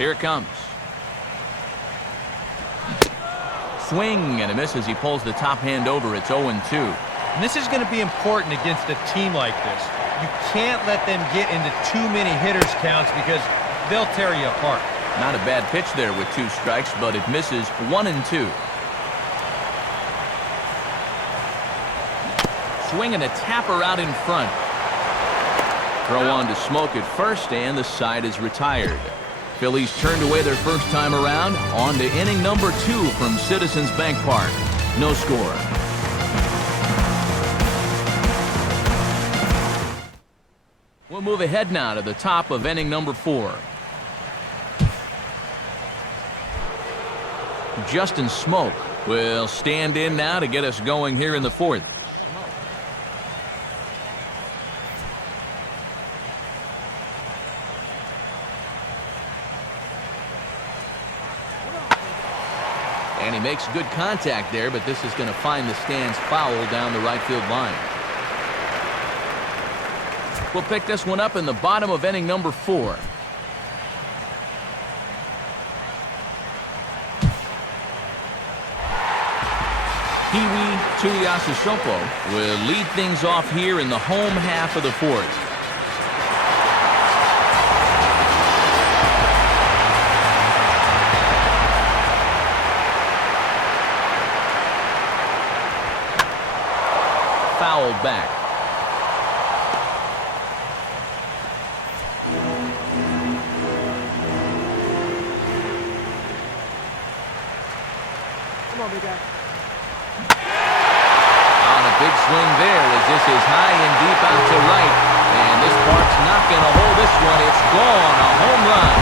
Here it comes. Swing and a miss as he pulls the top hand over. It's 0-2. And this is going to be important against a team like this. You can't let them get into too many hitters counts because they'll tear you apart. Not a bad pitch there with 2 strikes, but it misses 1-2. Swinging a tapper out in front. Throw on to Smoke at first, and the side is retired. Phillies turned away their first time around. On to inning number 2 from Citizens Bank Park. No score. We'll move ahead now to the top of inning number 4. Justin Smoke will stand in now to get us going here in the 4th. And he makes good contact there, but this is going to find the stands foul down the right field line. We'll pick this one up in the bottom of inning number 4. Peewee Rtts will lead things off here in the home half of the 4th. Fouled back. Come on, big guy. On a big swing there as this is high and deep out to right. And this park's not going to hold this one. It's gone. A home run.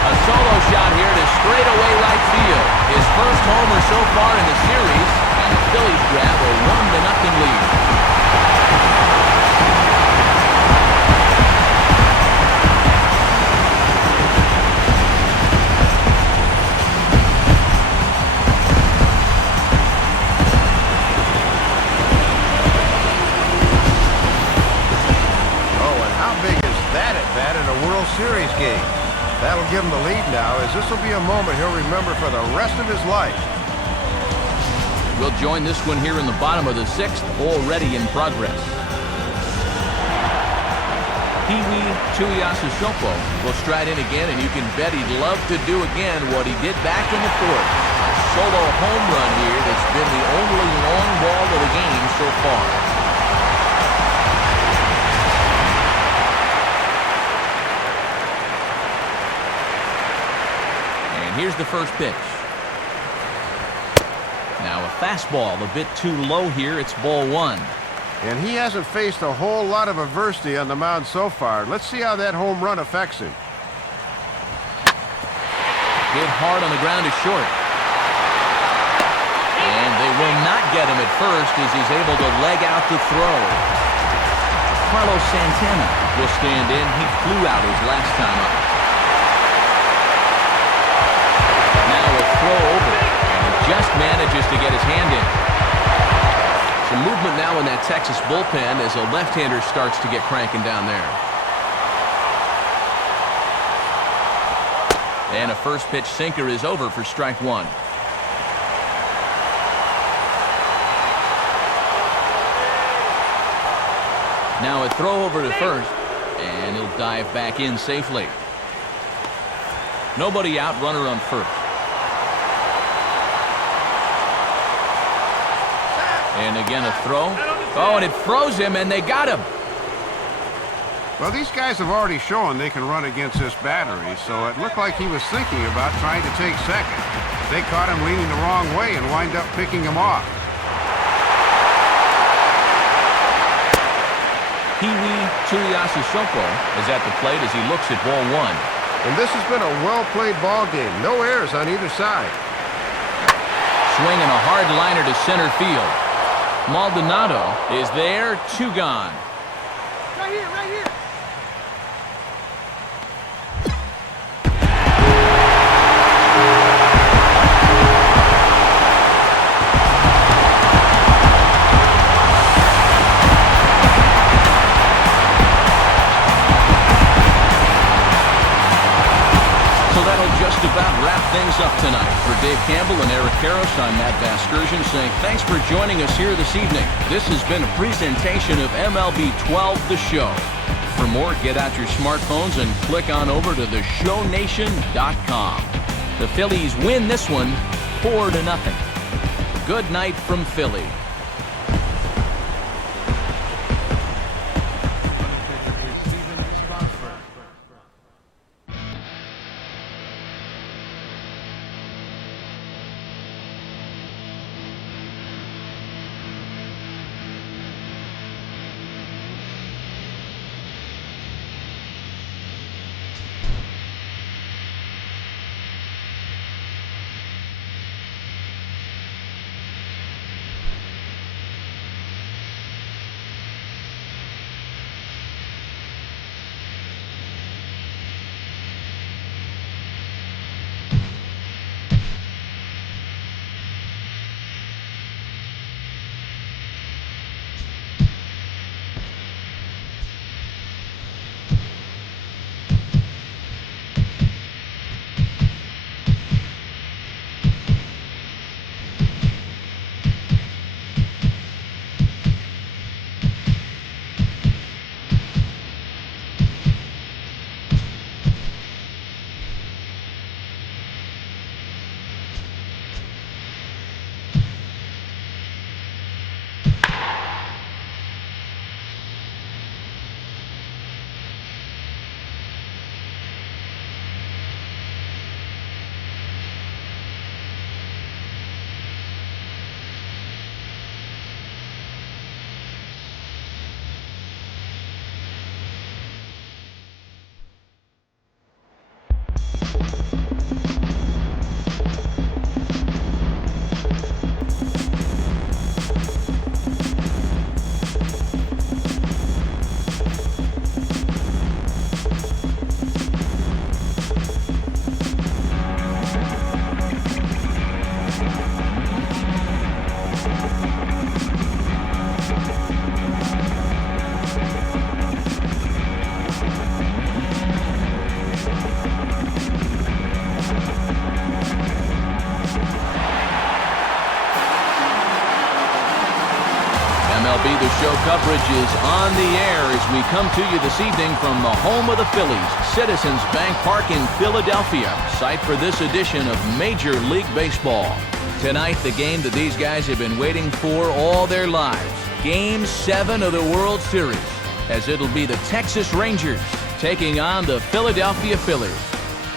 A solo shot here to straightaway right field. His first homer so far in the series. And the Phillies grab a 1-0 lead. In a World Series game. That'll give him the lead now, as this will be a moment he'll remember for the rest of his life. We'll join this one here in the bottom of the 6th, already in progress. Peewee Rtts will stride in again, and you can bet he'd love to do again what he did back in the 4th. A solo home run here that's been the only long ball of the game so far. Here's the first pitch. Now a fastball a bit too low here. It's ball 1. And he hasn't faced a whole lot of adversity on the mound so far. Let's see how that home run affects him. Hit hard on the ground to short. And they will not get him at first as he's able to leg out the throw. Carlos Santana will stand in. He flew out his last time up. Throw over, and he just manages to get his hand in. Some movement now in that Texas bullpen as a left-hander starts to get cranking down there. And a first pitch sinker is over for strike 1. Now a throw over to first, and he'll dive back in safely. Nobody out, runner on first. And again a throw. Oh, and it froze him, and they got him. Well, these guys have already shown they can run against this battery, so it looked like he was thinking about trying to take second. They caught him leaning the wrong way and wind up picking him off. Peewee Rtts is at the plate as he looks at ball 1. And this has been a well-played ball game. No errors on either side. Swinging a hard liner to center field. Maldonado is there, 2 gone. Right here, right here. Well, that'll just about wrap things up tonight. For Dave Campbell and Eric Karros, I'm Matt Vasgersian saying thanks for joining us here this evening. This has been a presentation of MLB 12 The Show. For more, get out your smartphones and click on over to theshownation.com. The Phillies win this one 4-0. Good night from Philly. MLB The Show coverage is on the air as we come to you this evening from the home of the Phillies, Citizens Bank Park in Philadelphia, site for this edition of Major League Baseball. Tonight, the game that these guys have been waiting for all their lives. Game 7 of the World Series, as it'll be the Texas Rangers taking on the Philadelphia Phillies.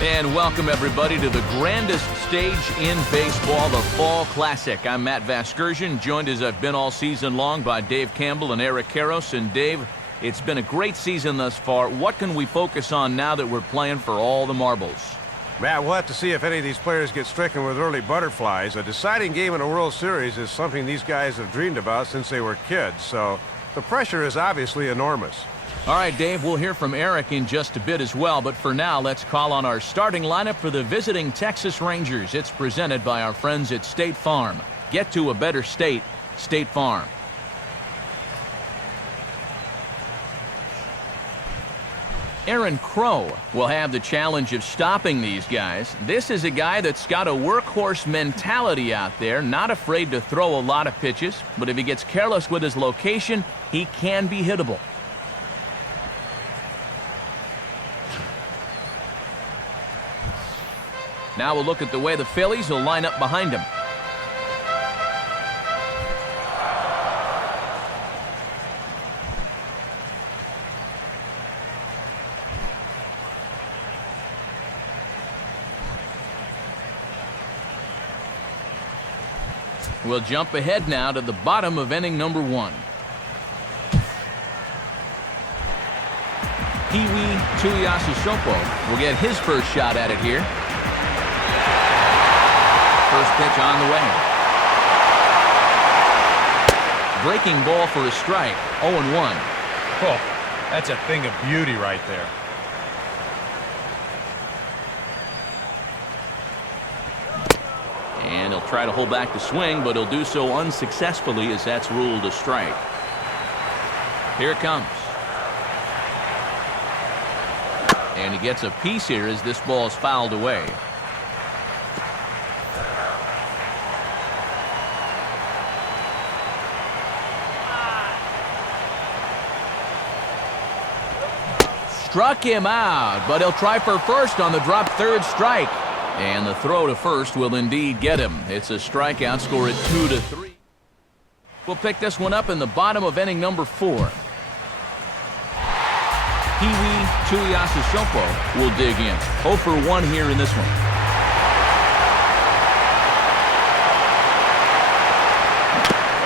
And welcome, everybody, to the grandest stage in baseball, the Fall Classic. I'm Matt Vasgersian, joined as I've been all season long by Dave Campbell and Eric Karros. And Dave, it's been a great season thus far. What can we focus on now that we're playing for all the marbles? Matt, we'll have to see if any of these players get stricken with early butterflies. A deciding game in a World Series is something these guys have dreamed about since they were kids, so the pressure is obviously enormous. All right, Dave, we'll hear from Eric in just a bit as well, but for now, let's call on our starting lineup for the visiting Texas Rangers. It's presented by our friends at State Farm. Get to a better state, State Farm. Aaron Crow will have the challenge of stopping these guys. This is a guy that's got a workhorse mentality out there, not afraid to throw a lot of pitches, but if he gets careless with his location, he can be hittable. Now we'll look at the way the Phillies will line up behind him. We'll jump ahead now to the bottom of inning number 1. Peewee Rtts will get his first shot at it here. First pitch on the way. Breaking ball for a strike. 0-1. Oh, that's a thing of beauty right there. And he'll try to hold back the swing, but he'll do so unsuccessfully as that's ruled a strike. Here it comes. And he gets a piece here as this ball is fouled away. Struck him out, but he'll try for first on the drop third strike. And the throw to first will indeed get him. It's a strikeout, score at 2-3. We'll pick this one up in the bottom of inning number 4. Peewee Rtts will dig in. 0 for 1 here in this one.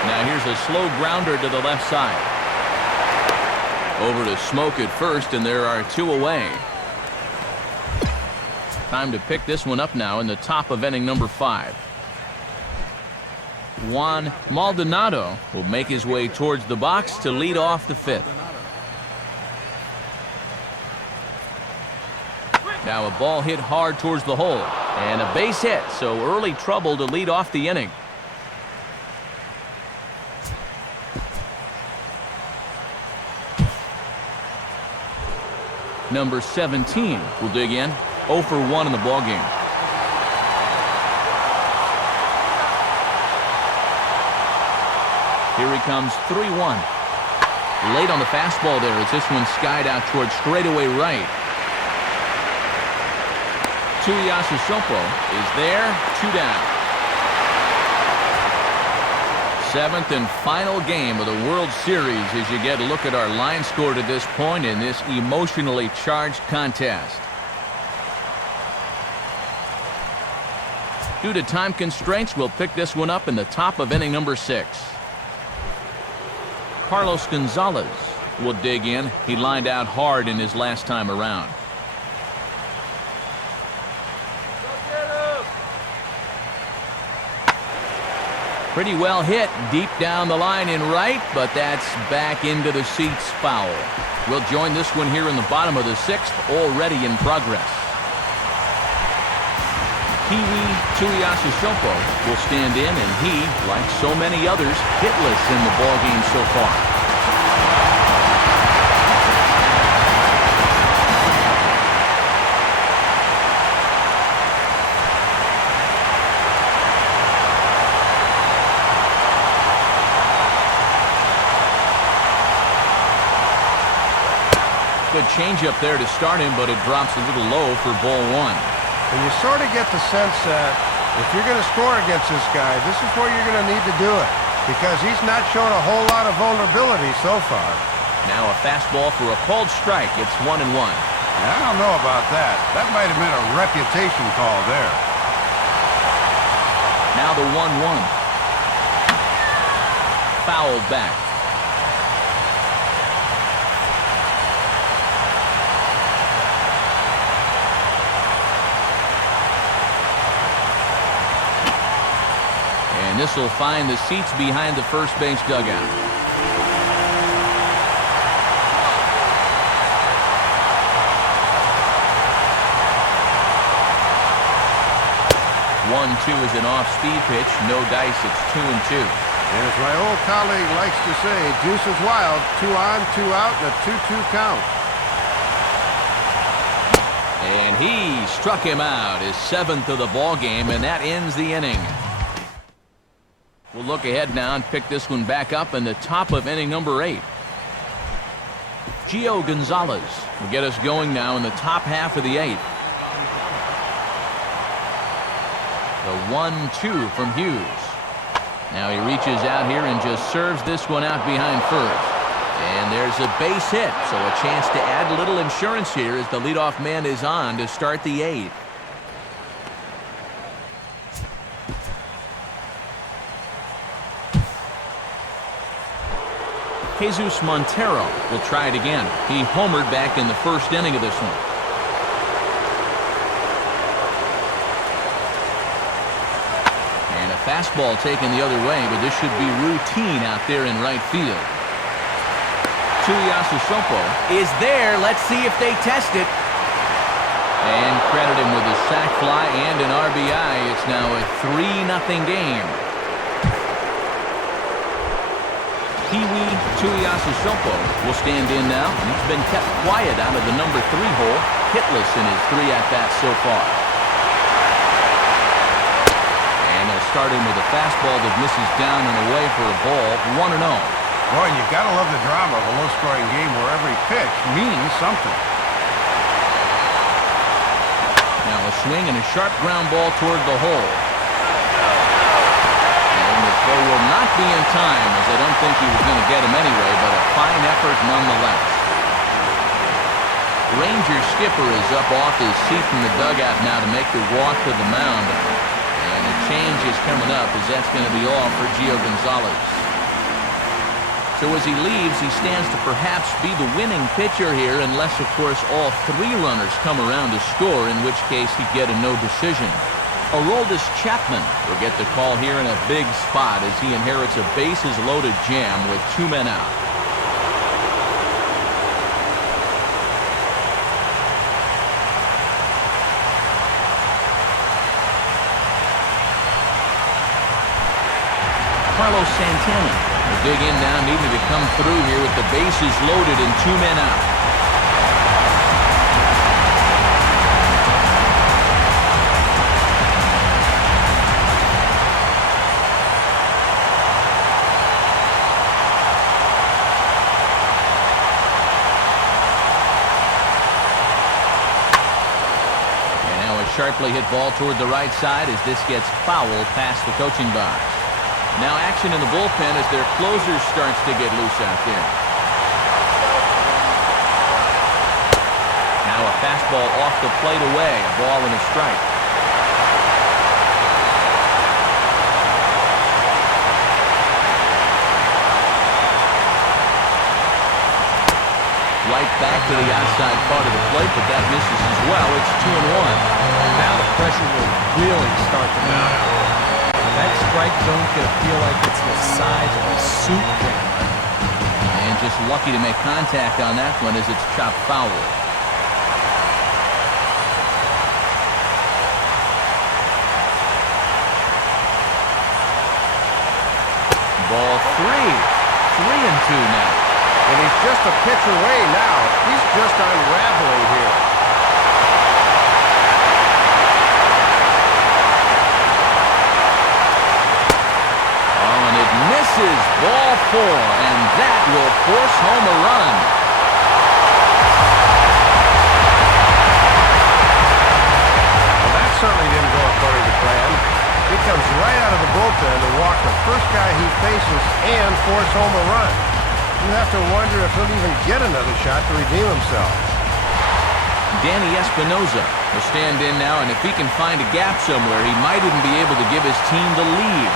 Now here's a slow grounder to the left side. Over to Smoke at first, and there are 2 away. Time to pick this one up now in the top of inning number 5. Juan Maldonado will make his way towards the box to lead off the 5th. Now a ball hit hard towards the hole, and a base hit, so early trouble to lead off the inning. Number 17 will dig in. 0 for 1 in the ballgame. Here he comes, 3-1. Late on the fastball there as this one skied out towards straightaway right. Rtts is there, 2 down. 7th and final game of the World Series as you get a look at our line score to this point in this emotionally charged contest. Due to time constraints, we'll pick this one up in the top of inning number 6. Carlos Gonzalez will dig in. He lined out hard in his last time around. Pretty well hit deep down the line in right, but that's back into the seats foul. We'll join this one here in the bottom of the 6th, already in progress. Peewee Rtts will stand in, and he, like so many others, hitless in the ballgame so far. Good changeup there to start him, but it drops a little low for ball 1. And you sort of get the sense that if you're going to score against this guy, this is where you're going to need to do it, because he's not shown a whole lot of vulnerability so far. Now a fastball for a called strike. It's 1-1. I don't know about that. That might have been a reputation call there. Now the 1-1. Fouled back. And this will find the seats behind the first base dugout. One-two is an off-speed pitch. No dice. It's 2-2. And as my old colleague likes to say, juice is wild. 2 on, 2 out, and a 2-2 count. And he struck him out, his 7th of the ball game, and that ends the inning. We'll look ahead now and pick this one back up in the top of inning number 8. Gio Gonzalez will get us going now in the top half of the 8th. The 1-2 from Hughes. Now he reaches out here and just serves this one out behind first. And there's a base hit, so a chance to add a little insurance here as the leadoff man is on to start the 8th. Jesus Montero will try it again. He homered back in the first inning of this one. And a fastball taken the other way, but this should be routine out there in right field. Rtts is there. Let's see if they test it. And credit him with a sac fly and an RBI. It's now a 3-0 game. Peewee Rtts will stand in now. He's been kept quiet out of the number 3 hole. hitless in his 3 at-bats so far. And he'll start in with a fastball that misses down and away for a ball, 1-0. Boy, and you've got to love the drama of a low-scoring game where every pitch means something. Now a swing and a sharp ground ball toward the hole. And the throw will not be in time, as I don't think he was going to get him anyway, but a fine effort nonetheless. Ranger skipper is up off his seat in the dugout now to make the walk to the mound. And a change is coming up, as that's going to be all for Gio Gonzalez. So as he leaves, he stands to perhaps be the winning pitcher here, unless, of course, all 3 runners come around to score, in which case he'd get a no decision. Aroldis Chapman will get the call here in a big spot as he inherits a bases-loaded jam with 2 men out. Carlos Santana will dig in now, needing to come through here with the bases loaded and 2 men out. And now a sharply hit ball toward the right side as this gets fouled past the coaching box. Now action in the bullpen as their closer starts to get loose out there. Now a fastball off the plate away, a ball and a strike. Right back to the outside part of the plate, but that misses as well. It's 2-1. Now the pressure will really start to mount. That strike zone's going to feel like it's the size of a soup can. And just lucky to make contact on that one as it's chopped foul. Ball 3. 3-2 now. And he's just a pitch away now. He's just unraveling here. Misses ball 4, and that will force home a run. Well, that certainly didn't go according to plan. He comes right out of the bullpen to walk the first guy he faces and force home a run. You have to wonder if he'll even get another shot to redeem himself. Danny Espinosa will stand in now, and if he can find a gap somewhere, he might even be able to give his team the lead.